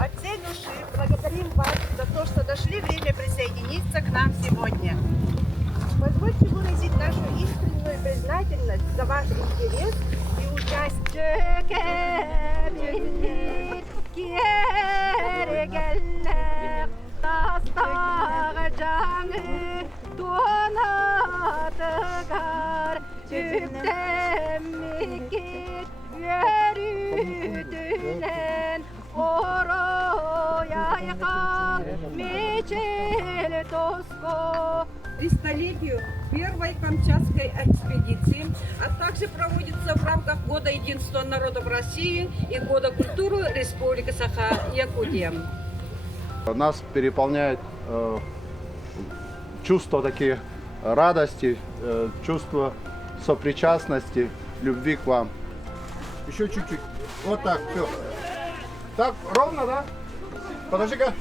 От всей души благодарим вас за то, что нашли время присоединиться к нам сегодня. Позвольте выразить нашу искреннюю признательность за ваш интерес и участие. Столетию первой Камчатской экспедиции, а также проводится в рамках Года единства народов России и Года культуры Республики Саха-Якутия. Нас переполняет чувство такие радости, чувство сопричастности, любви к вам. Еще чуть-чуть. Вот так, все. Так, ровно, да? Подожди-ка.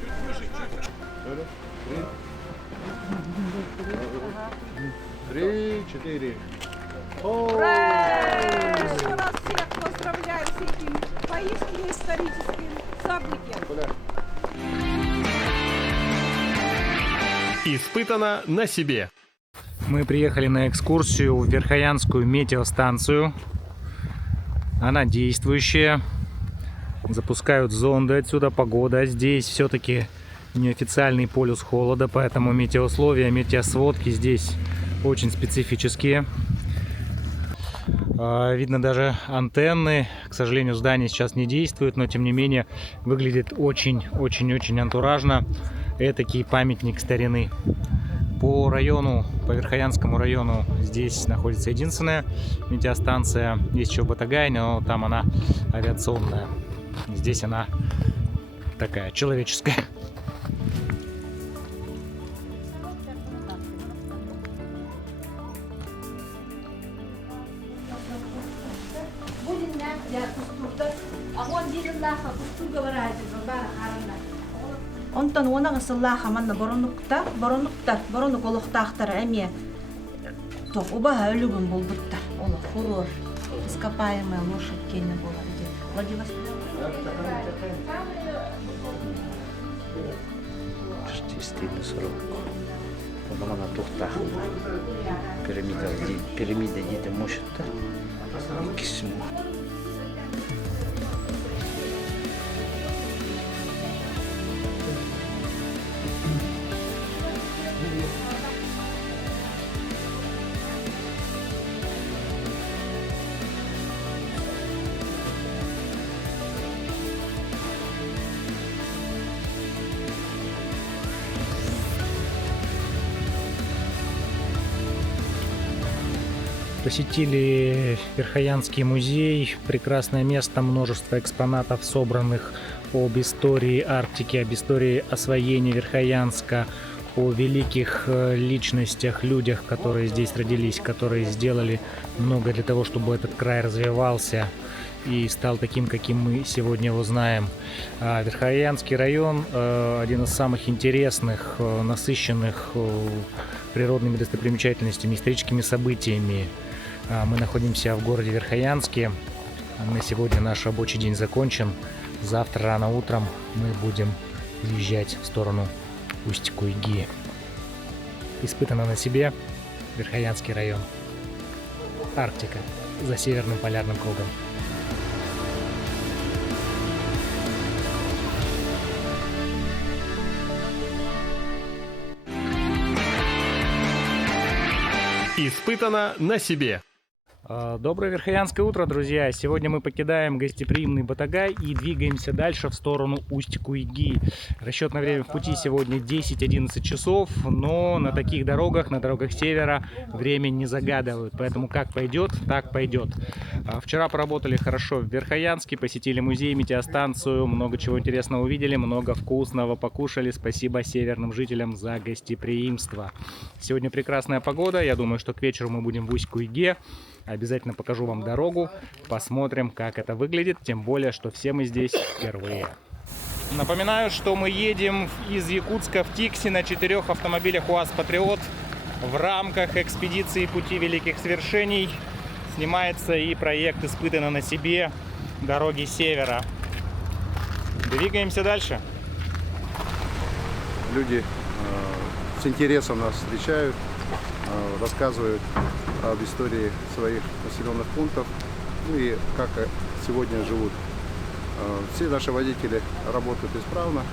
3, 4. Еще раз всех поздравляю с этим поистине историческим событием. Испытано на себе. Мы приехали на экскурсию в Верхоянскую метеостанцию. Она действующая. Запускают зонды отсюда. Погода здесь все-таки неофициальный полюс холода, поэтому метеоусловия, метеосводки здесь очень специфические. Видно даже антенны. К сожалению, здание сейчас не действует, но тем не менее выглядит очень-очень-очень антуражно. Этакий памятник старины. По району, по Верхоянскому району здесь находится единственная метеостанция. Есть еще Батагай, но там она авиационная. Здесь она такая человеческая. Онтон онага сыллаха манна боронук олохтахтар эме тох оба өлүгүн болбуттар. Ола хорор ископаемая лошадь кене болар иде. Владивосток. Стильный срок. Бана тухта. Пирамида дейді мощта. Кисим. Посетили Верхоянский музей. Прекрасное место, множество экспонатов, собранных об истории Арктики, об истории освоения Верхоянска, о великих личностях, людях, которые здесь родились, которые сделали много для того, чтобы этот край развивался и стал таким, каким мы сегодня его знаем. Верхоянский район один из самых интересных, насыщенных природными достопримечательностями, историческими событиями. Мы находимся в городе Верхоянске. На сегодня наш рабочий день закончен. Завтра рано утром мы будем уезжать в сторону Усть-Куйги. Испытано на себе Верхоянский район. Арктика за Северным полярным кругом. Испытано на себе. Доброе верхоянское утро, друзья! Сегодня мы покидаем гостеприимный Батагай и двигаемся дальше в сторону Усть-Куйги. Расчетное время в пути сегодня 10-11 часов, но на таких дорогах, на дорогах севера, время не загадывают. Поэтому как пойдет, так пойдет. Вчера поработали хорошо в Верхоянске, посетили музей, метеостанцию, много чего интересного увидели, много вкусного покушали. Спасибо северным жителям за гостеприимство. Сегодня прекрасная погода, я думаю, что к вечеру мы будем в Усть-Куйге. Обязательно покажу вам дорогу, посмотрим, как это выглядит, тем более, что все мы здесь впервые. Напоминаю, что мы едем из Якутска в Тикси на 4 автомобилях УАЗ Патриот в рамках экспедиции Пути Великих Свершений. Снимается и проект «Испытано на себе. Дороги Севера». Двигаемся дальше. Люди с интересом нас встречают, рассказывают об истории своих населенных пунктов, ну и как сегодня живут. Все наши водители работают исправно.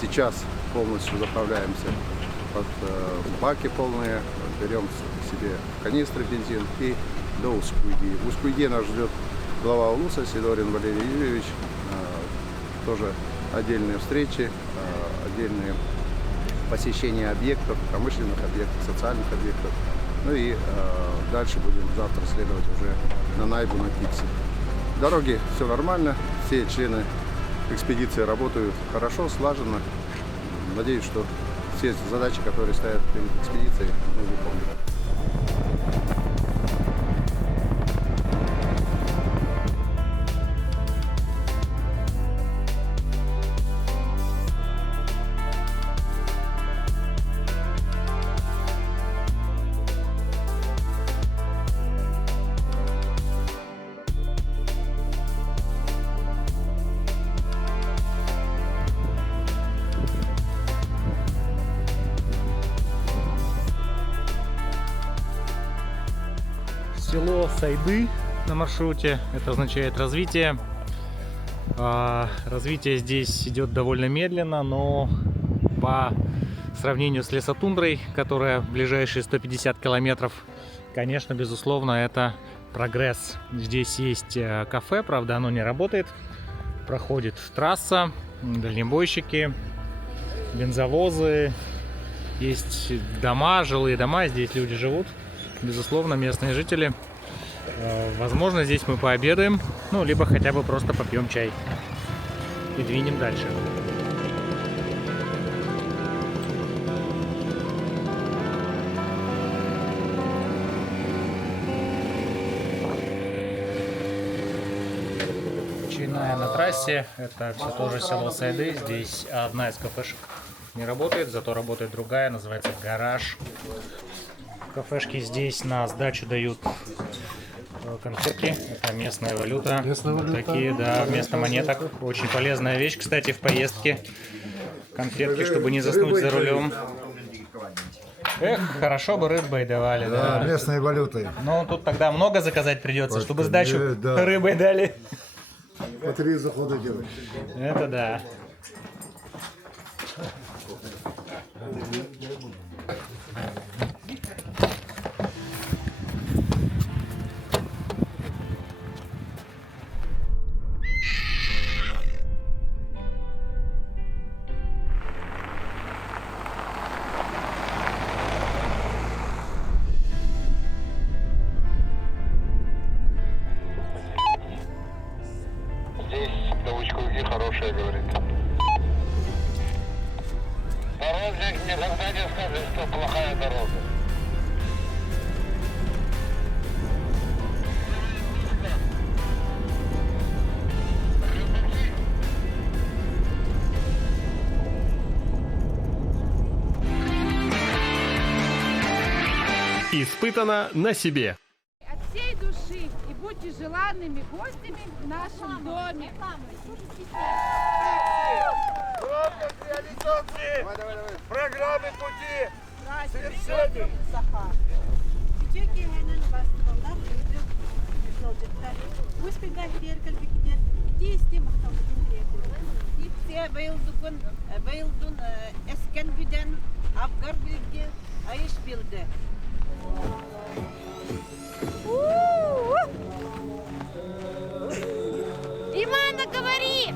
Сейчас полностью заправляемся под баки полные, берем себе канистры бензин и до Ускуйги. В Ускуйге нас ждет глава Улуса Сидорин Валерий Юрьевич. Тоже отдельные встречи, отдельные посещения объектов, промышленных объектов, социальных объектов. Ну и дальше будем завтра следовать уже на Найбу, на Пикси. Дороги все нормально, все члены экспедиции работают хорошо, слаженно. Надеюсь, что все задачи, которые стоят перед экспедицией, мы выполним. Село Сайды на маршруте. Это означает развитие. Развитие здесь идет довольно медленно, но по сравнению с лесотундрой, которая в ближайшие 150 километров, конечно, безусловно, это прогресс. Здесь есть кафе, правда, оно не работает. Проходит трасса, дальнобойщики, бензовозы. Есть дома, жилые дома, здесь люди живут. Безусловно, местные жители. Возможно, здесь мы пообедаем, ну, либо хотя бы просто попьем чай и двинем дальше. Чайная на трассе. Это все тоже село Сайды. Здесь одна из кафешек не работает, зато работает другая, называется «Гараж». Кафешки здесь на сдачу дают конфетки. Это местная валюта. Такие, да, вместо монеток. Очень полезная вещь, кстати, в поездке. Конфетки, чтобы не заснуть за рулем. Эх, хорошо бы рыбой давали, да. Местной валютой. Но тут тогда много заказать придется, чтобы сдачу да. рыбой дали. По 3 захода делать. Это да. хорошее, говорит. Дорожник никогда не скажет, что плохая дорога. Испытано на себе. От всей души и будьте желанными гостями в нашем доме. Программы пути совершенный. Имана, говори!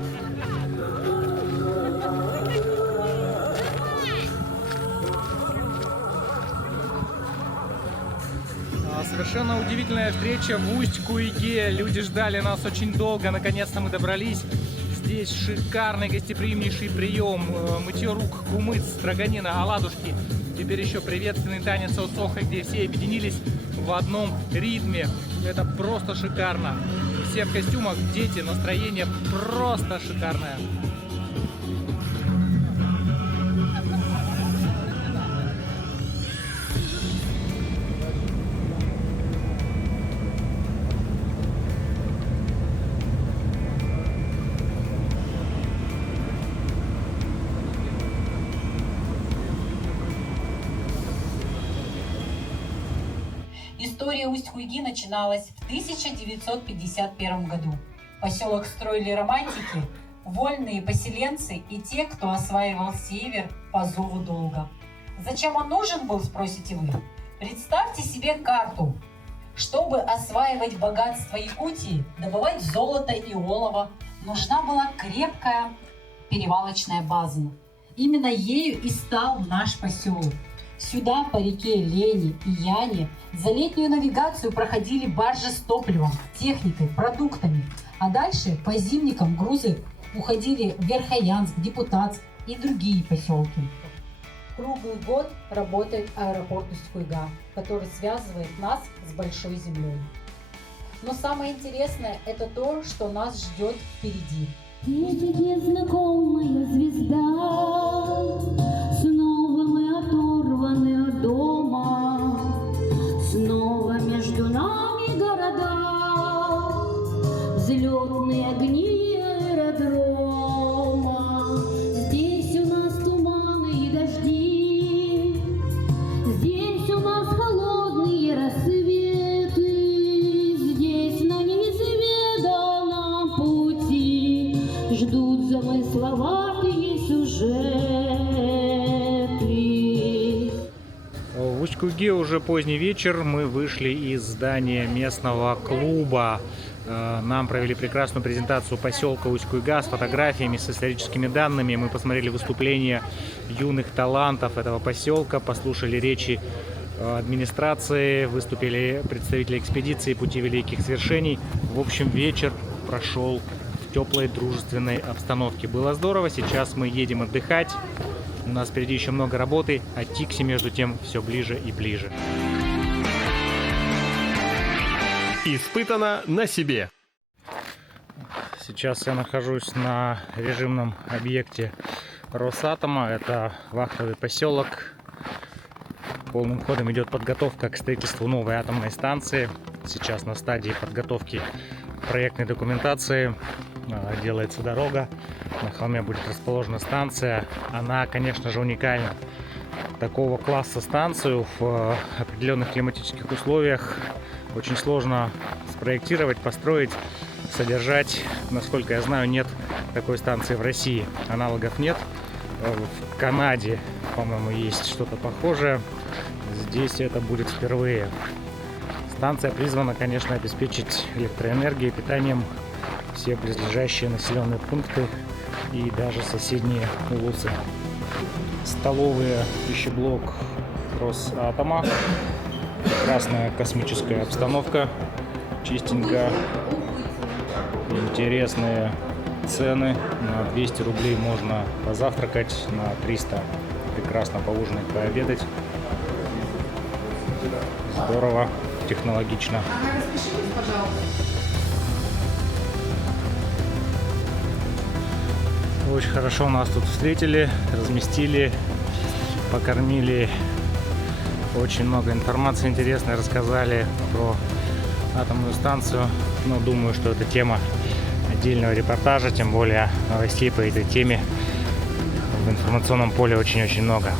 Совершенно удивительная встреча в Усть-Куйге. Люди ждали нас очень долго. Наконец-то мы добрались. Здесь шикарный гостеприимнейший прием. Мытье рук, кумыц, строганина, оладушки. Теперь еще приветственный танец Осоха, где все объединились в одном ритме. Это просто шикарно. Все в костюмах, дети, настроение просто шикарное. История Усть-Куйги начиналась в 1951 году. Поселок строили романтики, вольные поселенцы и те, кто осваивал север по зову долга. Зачем он нужен был, спросите вы? Представьте себе карту. Чтобы осваивать богатство Якутии, добывать золото и олово, нужна была крепкая перевалочная база. Именно ею и стал наш поселок. Сюда по реке Лени и Яне за летнюю навигацию проходили баржи с топливом, техникой, продуктами. А дальше по зимникам грузы уходили в Верхоянск, Депутатск и другие поселки. Круглый год работает аэропорт Усть-Куйга, который связывает нас с большой землей. Но самое интересное – это то, что нас ждет впереди. Вдалеке знакомая звезда, снова мы оторваны от дома, снова между нами города, взлетные огни аэродрома. Здесь у нас туманы и дожди, здесь у нас холодные рассветы, здесь на неизведанном пути ждут замысловатые сюжеты. В Усть-Куйге уже поздний вечер, мы вышли из здания местного клуба. Нам провели прекрасную презентацию поселка Усть-Куйга с фотографиями, с историческими данными. Мы посмотрели выступления юных талантов этого поселка, послушали речи администрации, выступили представители экспедиции «Пути великих свершений». В общем, вечер прошел в теплой дружественной обстановке. Было здорово, сейчас мы едем отдыхать. У нас впереди еще много работы, а Тикси между тем все ближе и ближе. Испытано на себе. Сейчас я нахожусь на режимном объекте Росатома. Это вахтовый поселок. Полным ходом идет подготовка к строительству новой атомной станции. Сейчас на стадии подготовки проектной документации. Делается дорога. На холме будет расположена станция. Она, конечно же, уникальна. Такого класса станцию в определенных климатических условиях очень сложно спроектировать, построить, содержать. Насколько я знаю, нет такой станции в России. Аналогов нет. В Канаде, по-моему, есть что-то похожее. Здесь это будет впервые. Станция призвана, конечно, обеспечить электроэнергией, питанием все близлежащие населенные пункты и даже соседние улусы. Столовая, пищеблок Росатома. Прекрасная космическая обстановка, чистенько, интересные цены. На 200 рублей можно позавтракать, на 300 прекрасно поужинать, пообедать. Здорово, технологично. Распишитесь, пожалуйста. Очень хорошо нас тут встретили, разместили, покормили. Очень много информации интересной рассказали про атомную станцию. Но думаю, что это тема отдельного репортажа, тем более новостей по этой теме в информационном поле очень-очень много.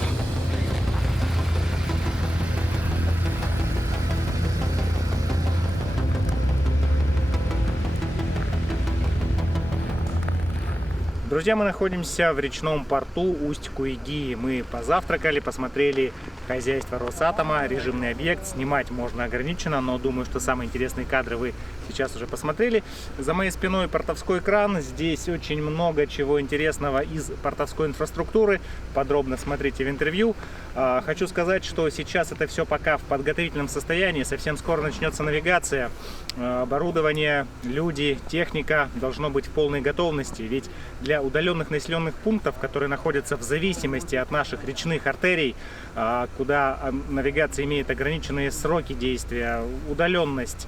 Друзья, мы находимся в речном порту Усть-Куйги. Мы позавтракали, посмотрели хозяйство Росатома, режимный объект. Снимать можно ограниченно, но думаю, что самые интересные кадры вы сейчас уже посмотрели. За моей спиной портовской кран. Здесь очень много чего интересного из портовской инфраструктуры. Подробно смотрите в интервью. Хочу сказать, что сейчас это все пока в подготовительном состоянии. Совсем скоро начнется навигация. Оборудование, люди, техника должно быть в полной готовности. Ведь для удаленных населенных пунктов, которые находятся в зависимости от наших речных артерий, куда навигация имеет ограниченные сроки действия, удаленность,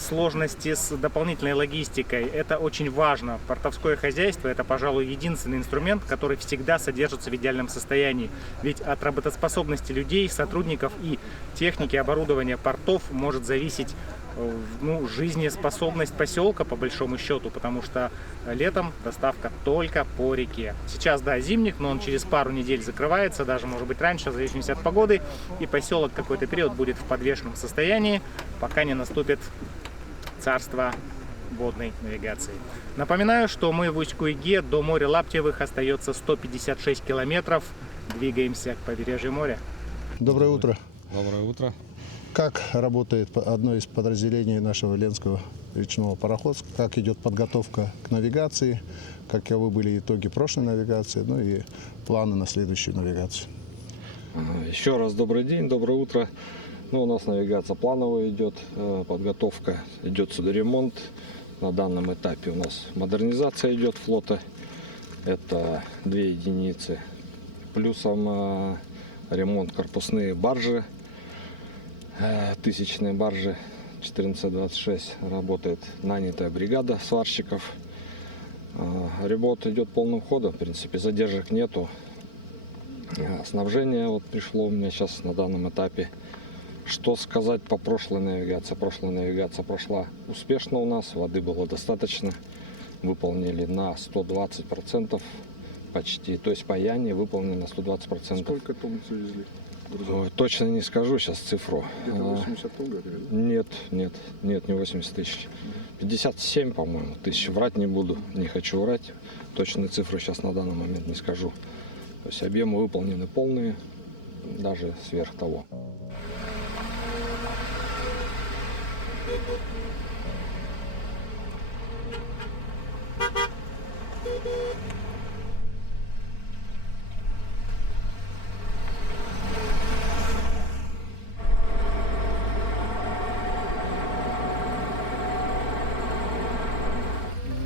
сложности с дополнительной логистикой, это очень важно. Портовское хозяйство — это, пожалуй, единственный инструмент, который всегда содержится в идеальном состоянии. Ведь от работоспособности людей, сотрудников и техники оборудования портов может зависеть жизнеспособность поселка по большому счету, потому что летом доставка только по реке. Сейчас, да, зимник, но он через пару недель закрывается, даже может быть раньше, в зависимости от погоды, и поселок какой-то период будет в подвешенном состоянии, пока не наступит царство водной навигации. Напоминаю, что мы в Усть-Куйге, до моря Лаптевых остается 156 километров. Двигаемся к побережью моря. Доброе утро. Доброе утро. Как работает одно из подразделений нашего Ленского речного пароходства? Как идет подготовка к навигации? Каковы были итоги прошлой навигации? Ну и планы на следующую навигацию? Еще раз добрый день, доброе утро. Ну, у нас навигация плановая идет, подготовка, идет судоремонт. На данном этапе у нас модернизация идет флота. Это 2 единицы. Плюсом ремонт корпусные баржи. Тысячные баржи 1426. Работает нанятая бригада сварщиков. Работа идет полным ходом. В принципе, задержек нету. Снабжение вот пришло у меня сейчас на данном этапе. Что сказать по прошлой навигации? Прошлая навигация прошла успешно у нас. Воды было достаточно. Выполнили на 120% почти. То есть паяние выполнили на 120%. Сколько тонн завезли? Точно не скажу сейчас цифру. Где-то 80 тонн, говорили? Нет, не 80 тысяч. 57, по-моему, тысяч. Врать не буду, не хочу врать. Точную цифру сейчас на данный момент не скажу. То есть объемы выполнены полные, даже сверх того.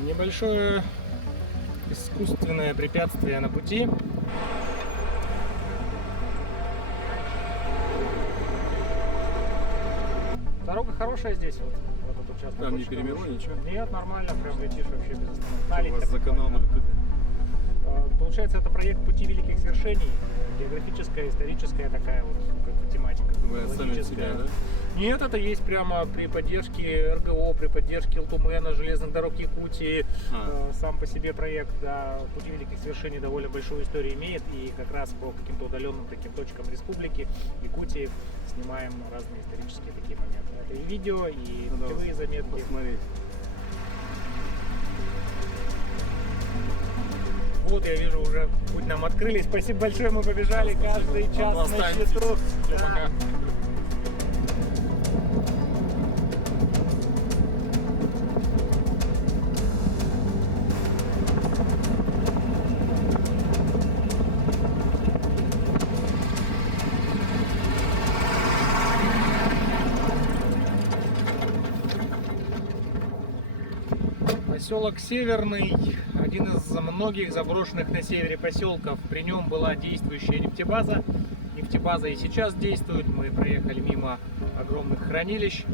Небольшое искусственное препятствие на пути. Дорога хорошая здесь, вот в этот участок. Там не перемело ничего? Нет, нормально, прям летишь вообще без остановки. У вас за канал на ютубе? Получается, это проект «Пути великих свершений», географическая, историческая такая вот как тематика. Вы оставили себя, да? Нет, это есть прямо при поддержке РГО, при поддержке ЛТУМЭНа, железных дорог Якутии. Сам по себе проект, да, «Пути великих свершений» довольно большую историю имеет, и как раз по каким-то удаленным таким точкам республики Якутии снимаем разные исторические такие моменты. Это и видео, и путевые заметки. Посмотреть. Вот я вижу, уже путь нам открыли. Спасибо большое, мы побежали каждый час на счету. Пока. Поселок Северный, один из многих заброшенных на севере поселков. При нем была действующая нефтебаза. Нефтебаза и сейчас действует. Мы проехали мимо огромных хранилищ.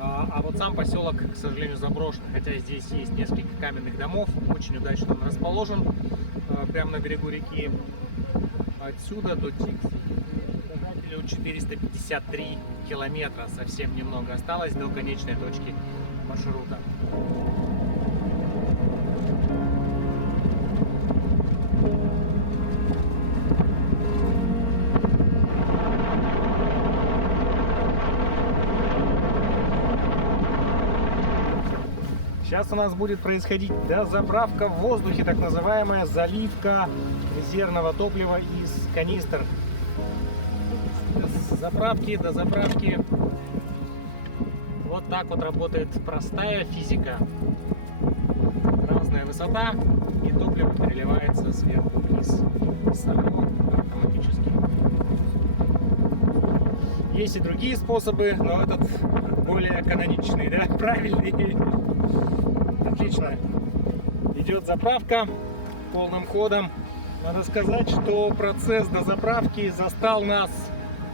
А вот сам поселок, к сожалению, заброшен. Хотя здесь есть несколько каменных домов. Очень удачно он расположен. Прямо на берегу реки. Отсюда до показателю 453 километра. Совсем немного осталось до конечной точки маршрута. Сейчас у нас будет происходить дозаправка в воздухе, так называемая заливка резервного топлива из канистр. Заправки, дозаправки. Вот так вот работает простая физика. Разная высота, и топливо переливается сверху вниз само автоматически. Есть и другие способы, но этот более каноничный, да, правильный. Отлично. Идет заправка полным ходом. Надо сказать, что процесс дозаправки застал нас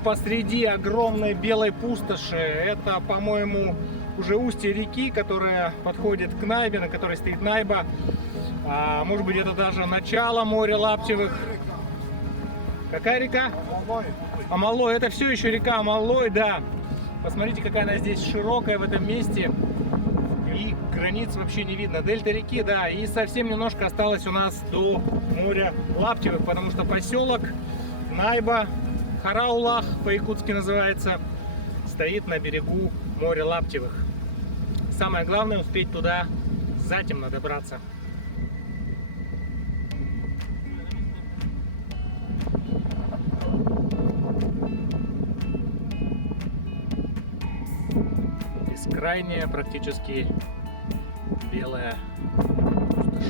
посреди огромной белой пустоши. Это, по-моему, уже устье реки, которая подходит к Найбе, на которой стоит Найба. А может быть, это даже начало моря Лаптевых. Какая река? Амалой. Это все еще река Амалой, да. Посмотрите, какая она здесь широкая в этом месте. И границ вообще не видно. Дельта реки, да. И совсем немножко осталось у нас до моря Лаптевых, потому что поселок Найба, Хараулах по-якутски называется, стоит на берегу моря Лаптевых. Самое главное успеть туда затемно добраться. Бескрайняя, практически белая пустошь.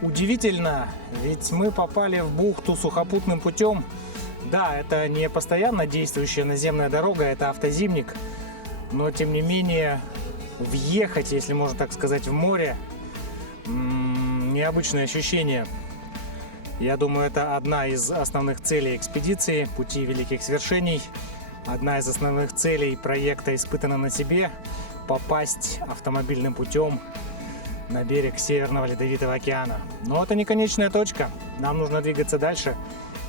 Удивительно, ведь мы попали в бухту сухопутным путем. Да, это не постоянно действующая наземная дорога, это автозимник. Но тем не менее, въехать, если можно так сказать, в море, необычное ощущение. Я думаю, это одна из основных целей экспедиции «Пути великих свершений». Одна из основных целей проекта «Испытано на себе» – попасть автомобильным путем на берег Северного Ледовитого океана. Но это не конечная точка. Нам нужно двигаться дальше.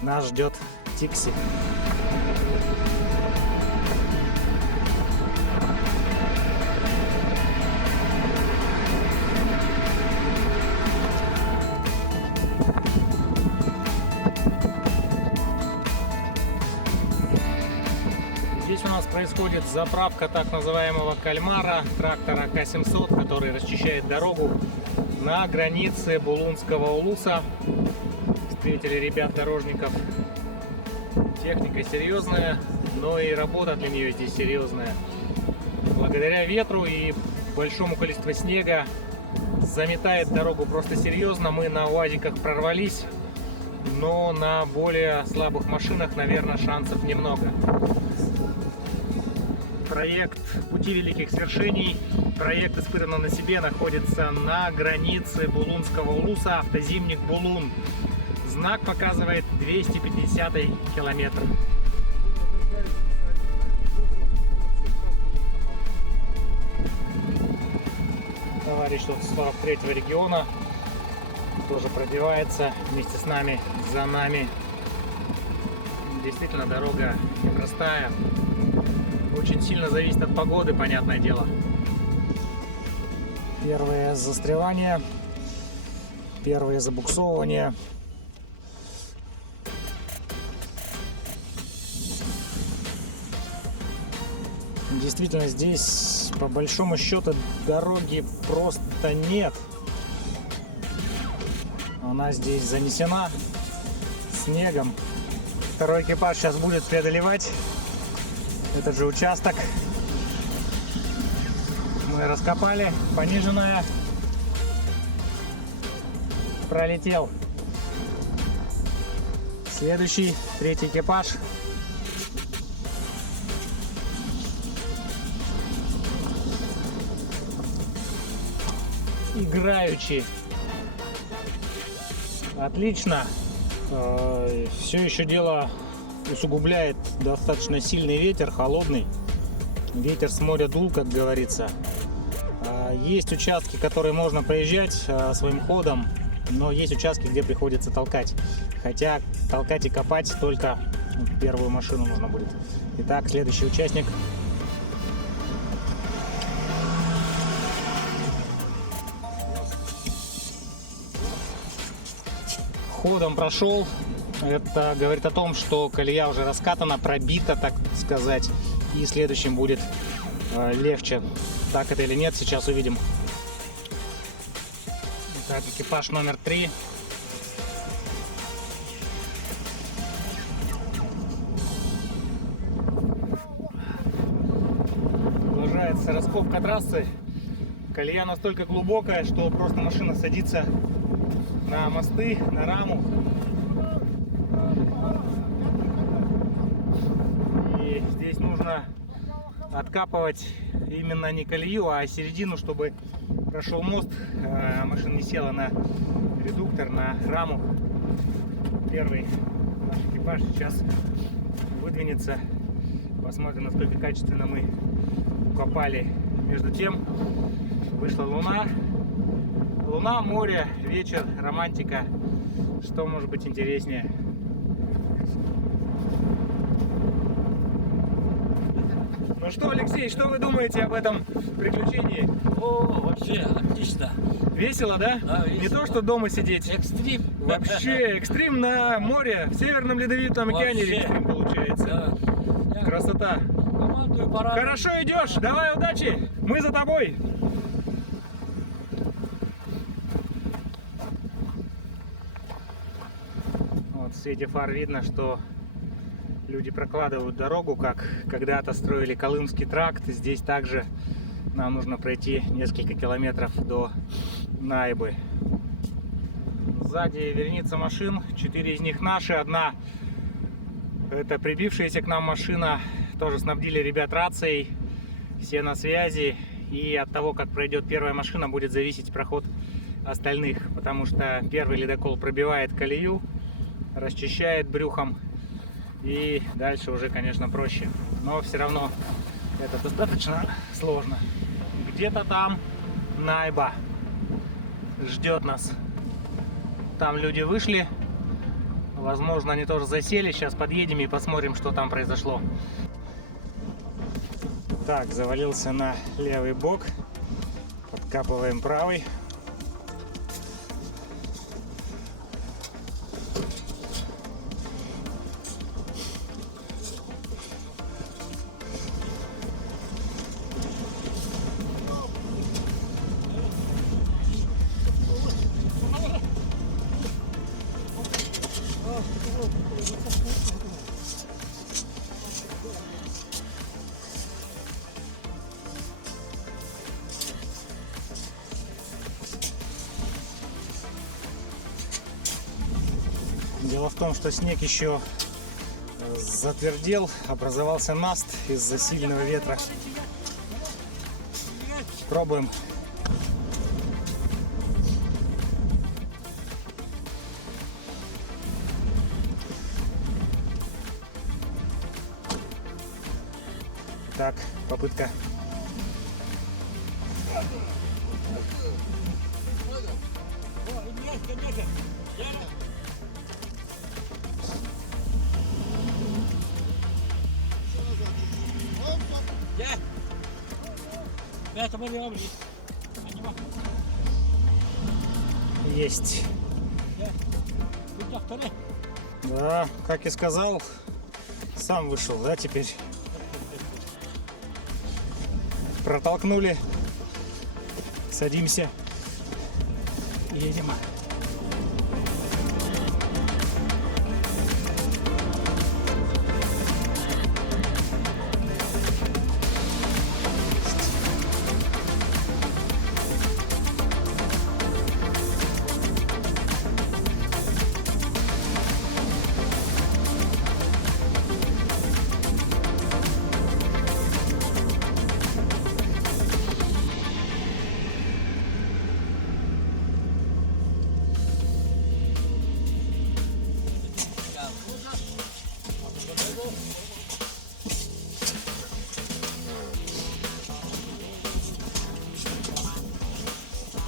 Нас ждет Тикси. Здесь у нас происходит заправка так называемого кальмара, трактора К-700, который расчищает дорогу на границе Булунского улуса. Встретили ребят-дорожников. Техника серьезная, но и работа для нее здесь серьезная. Благодаря ветру и большому количеству снега заметает дорогу просто серьезно. Мы на УАЗиках прорвались, но на более слабых машинах, наверное, шансов немного. Проект «Пути великих свершений», проект «Испытано на себе» находится на границе Булунского улуса, автозимник Булун. Знак показывает 250 километр. Товарищ тут с 43-го региона тоже пробивается вместе с нами, за нами. Действительно, дорога непростая. Очень сильно зависит от погоды, понятное дело. Первые застревания, первые забуксовывания. Действительно, здесь по большому счету дороги просто нет. Она здесь занесена снегом. Второй экипаж сейчас будет преодолевать этот же участок. Мы раскопали, пониженная. Пролетел. Следующий, третий экипаж. Играючи. Отлично. Все еще дело усугубляет достаточно сильный ветер, холодный. Ветер с моря дул, как говорится. Есть участки, которые можно проезжать своим ходом, но есть участки, где приходится толкать. Хотя толкать и копать только первую машину нужно будет. Итак, следующий участник. Ходом прошел. Это говорит о том, что колея уже раскатана, пробита, так сказать. И следующим будет легче. Так это или нет, сейчас увидим. Так, экипаж номер 3. Продолжается раскопка трассы. Колея настолько глубокая, что просто машина садится на мосты, на раму. И здесь нужно откапывать именно не колею, а середину, чтобы прошел мост, машина не села на редуктор, на раму. Первый наш экипаж сейчас выдвинется. Посмотрим, насколько качественно мы укопали. Между тем вышла луна. Луна, море, вечер, романтика. Что может быть интереснее? Ну что, Алексей, что вы думаете об этом приключении? О, вообще отлично. Весело, да? Да, весело. Не то, что дома сидеть. Экстрим. Вообще, экстрим на море, в Северном Ледовитом океане Вообще. экстрим получается. Да. Красота. Командую пора. Хорошо идешь, давай удачи, мы за тобой. Вот в свете фар видно, что люди прокладывают дорогу, как когда-то строили Колымский тракт. Здесь также нам нужно пройти несколько километров до Найбы. Сзади вереница машин, 4 из них наши, одна это прибившаяся к нам машина. Тоже снабдили ребят рацией, все на связи, и от того, как пройдет первая машина, будет зависеть проход остальных, потому что первый ледокол пробивает колею, расчищает брюхом, и дальше уже, конечно, проще, но все равно это достаточно сложно. Где-то там Найба ждет нас. Там люди вышли, возможно, они тоже засели. Сейчас подъедем и посмотрим, что там произошло. Так, завалился на левый бок, подкапываем правый. Дело в том, что снег еще затвердел, образовался наст из-за сильного ветра. Пробуем. Так, попытка. Есть. Да, как и сказал, сам вышел, да, теперь. Протолкнули. Садимся. Едем.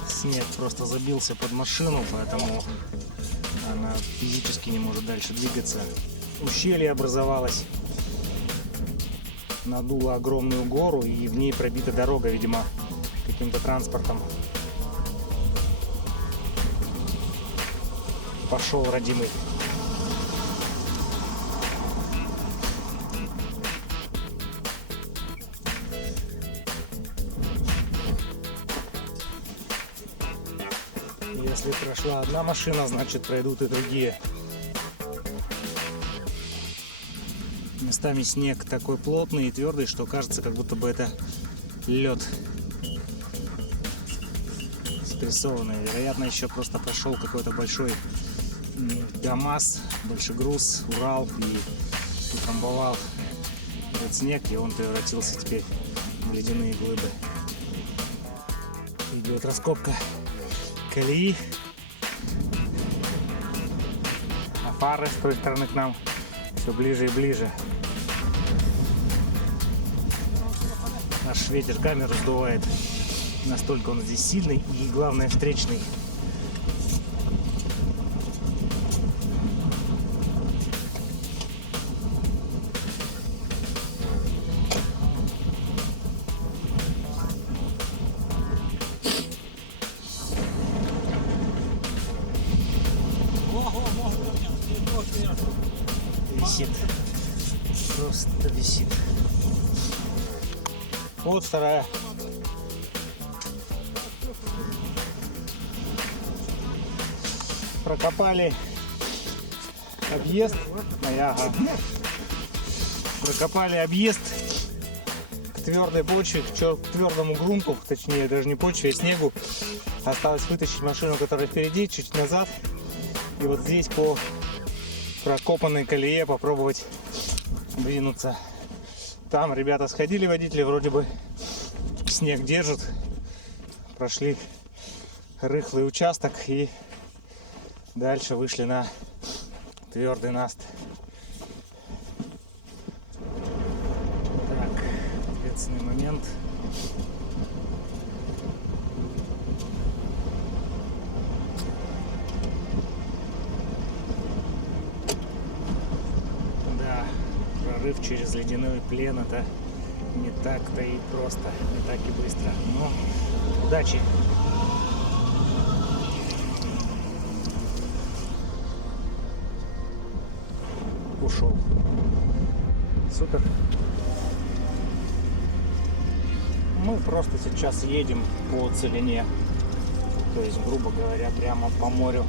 Снег просто забился под машину, поэтому она физически не может дальше двигаться. Ущелье образовалось, надуло огромную гору, и в ней пробита дорога, видимо, каким-то транспортом. Пошел родимый. Если прошла одна машина, значит пройдут и другие. Местами снег такой плотный и твердый, что кажется, как будто бы это лед спрессованный. Вероятно, еще просто прошел какой-то большой ГАМАЗ, большегруз, Урал, и утрамбовал этот снег, и он превратился теперь в ледяные глыбы. Идет раскопка колеи, а фары с той стороны к нам все ближе и ближе. Наш ветер камеру сдувает, настолько он здесь сильный и, главное, встречный. Вот вторая. Прокопали объезд. Прокопали объезд к твердой почве, к твердому грунту, точнее даже не почве, а снегу. Осталось вытащить машину, которая впереди, чуть назад. И вот здесь по прокопанной колее попробовать двинуться. Там ребята сходили, водители, вроде бы снег держит. Прошли рыхлый участок и дальше вышли на твердый наст. Так, ответственный момент. Да, прорыв через ледяной плен — это не так-то и просто, не так и быстро. Но удачи! Ушел. Супер. Мы просто сейчас едем по целине, то есть, грубо говоря, прямо по морю,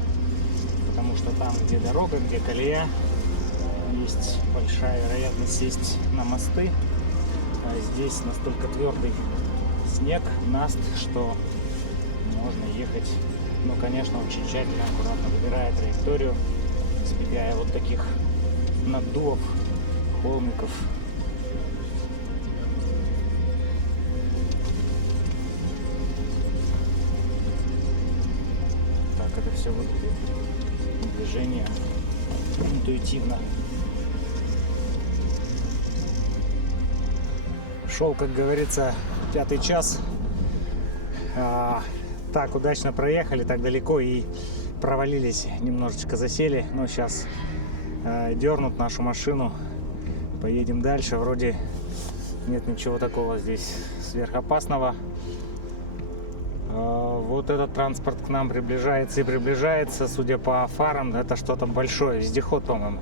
потому что там, где дорога, где колея, есть большая вероятность сесть на мосты, а здесь настолько твердый снег, наст, что можно ехать, ну, конечно, очень тщательно, аккуратно выбирая траекторию, избегая вот таких наддувов, холмиков. Так это все выглядит. Движение интуитивно. Шел, как говорится, 5-й час. Так удачно проехали, так далеко и провалились, немножечко засели. Но сейчас дернут нашу машину, поедем дальше. Вроде нет ничего такого здесь сверхопасного. Вот этот транспорт к нам приближается и приближается. Судя по фарам, это что-то большое, вездеход, по-моему.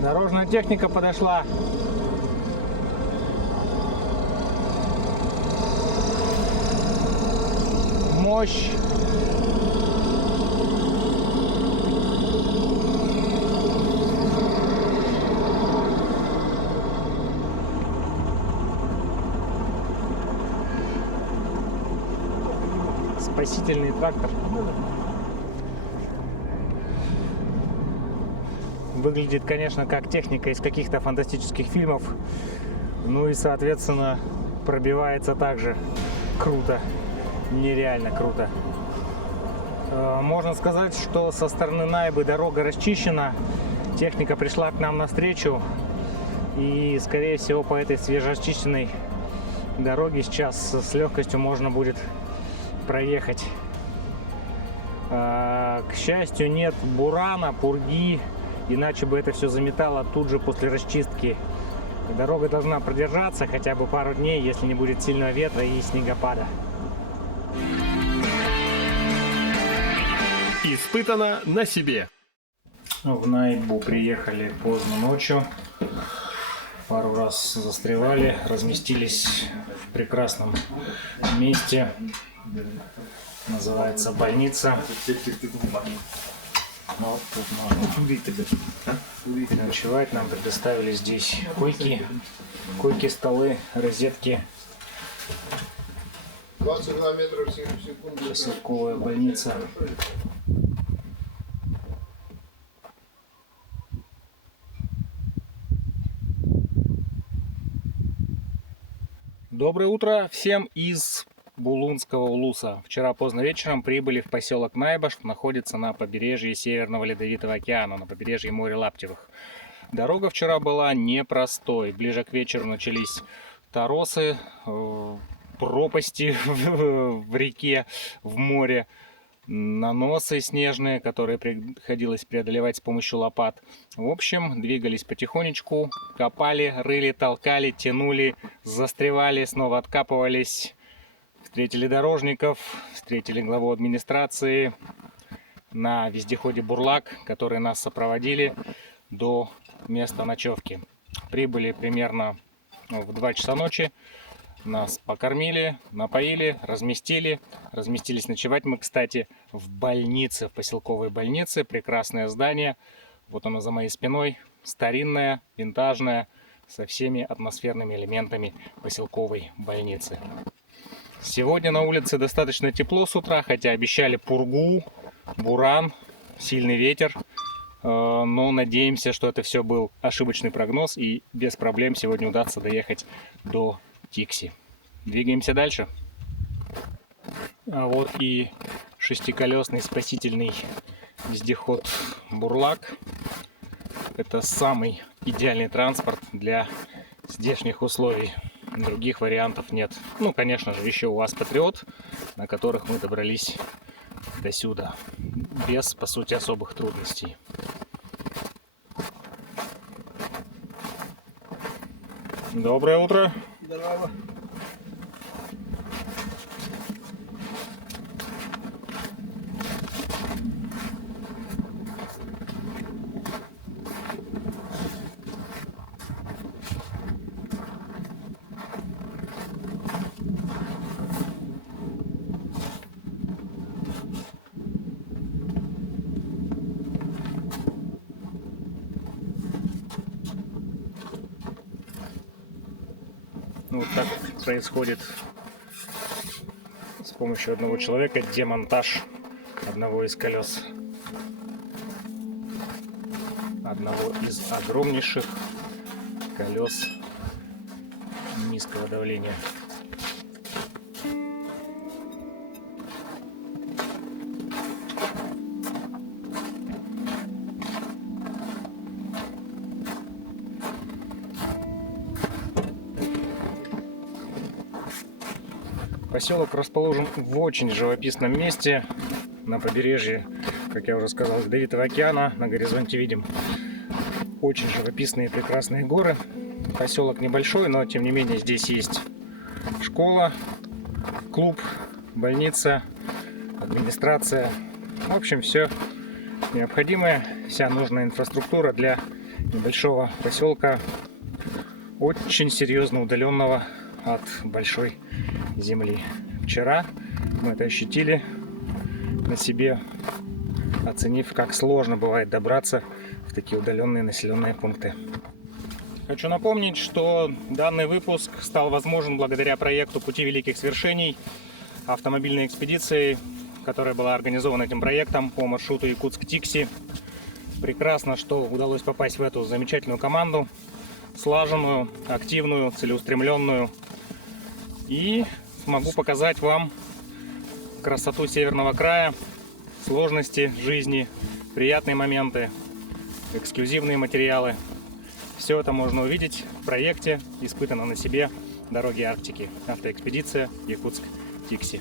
Дорожная техника подошла. Мощь. Спасительный трактор. Выглядит, конечно, как техника из каких-то фантастических фильмов. Ну и, соответственно, пробивается также круто. Нереально круто. Можно сказать, что со стороны Найбы дорога расчищена. Техника пришла к нам навстречу. И, скорее всего, по этой свежеочищенной дороге сейчас с легкостью можно будет проехать. К счастью, нет бурана, пурги, иначе бы это все заметало тут же после расчистки. Дорога должна продержаться хотя бы пару дней, если не будет сильного ветра и снегопада. Испытано на себе. В Найбу приехали поздно ночью. Пару раз застревали, разместились в прекрасном месте. Называется больница. Вот тут можно переночевать. Нам предоставили здесь койки, столы, розетки. 22 метра в секунду. Поселковая больница. Доброе утро всем из Булунского улуса. Вчера поздно вечером прибыли в поселок Найба, что находится на побережье Северного Ледовитого океана, на побережье моря Лаптевых. Дорога вчера была непростой. Ближе к вечеру начались торосы, пропасти в реке, в море, наносы снежные, которые приходилось преодолевать с помощью лопат. В общем, двигались потихонечку, копали, рыли, толкали, тянули, застревали, снова откапывались. Встретили дорожников, встретили главу администрации на вездеходе «Бурлак», которые нас сопроводили до места ночевки. Прибыли примерно в 2 часа ночи. Нас покормили, напоили, разместили. Разместились ночевать мы, кстати, в больнице, в поселковой больнице. Прекрасное здание. Вот оно за моей спиной. Старинное, винтажное, со всеми атмосферными элементами поселковой больницы. Сегодня на улице достаточно тепло с утра, хотя обещали пургу, буран, сильный ветер. Но надеемся, что это все был ошибочный прогноз и без проблем сегодня удастся доехать до Тикси. Двигаемся дальше. А вот и шестиколесный спасительный вездеход Бурлак. Это самый идеальный транспорт для здешних условий. Других вариантов нет. Ну, конечно же, еще УАЗ Патриот, на которых мы добрались до сюда. Без, по сути, особых трудностей. Доброе утро. Здорово. Вот так происходит с помощью одного человека демонтаж одного из колес. Одного из огромнейших колес низкого давления. Поселок расположен в очень живописном месте на побережье, как я уже сказал, Ледовитого океана. На горизонте видим очень живописные прекрасные горы. Поселок небольшой, но тем не менее здесь есть школа, клуб, больница, администрация. В общем, все необходимое, вся нужная инфраструктура для небольшого поселка, очень серьезно удаленного от большой земли. Вчера мы это ощутили на себе, оценив, как сложно бывает добраться в такие удаленные населенные пункты. Хочу напомнить, что данный выпуск стал возможен благодаря проекту «Пути великих свершений», автомобильной экспедиции, которая была организована этим проектом по маршруту Якутск-Тикси. Прекрасно, что удалось попасть в эту замечательную команду, слаженную, активную, целеустремленную. И смогу показать вам красоту северного края, сложности жизни, приятные моменты, эксклюзивные материалы. Все это можно увидеть в проекте «Испытано на себе. Дороги Арктики». Автоэкспедиция Якутск-Тикси.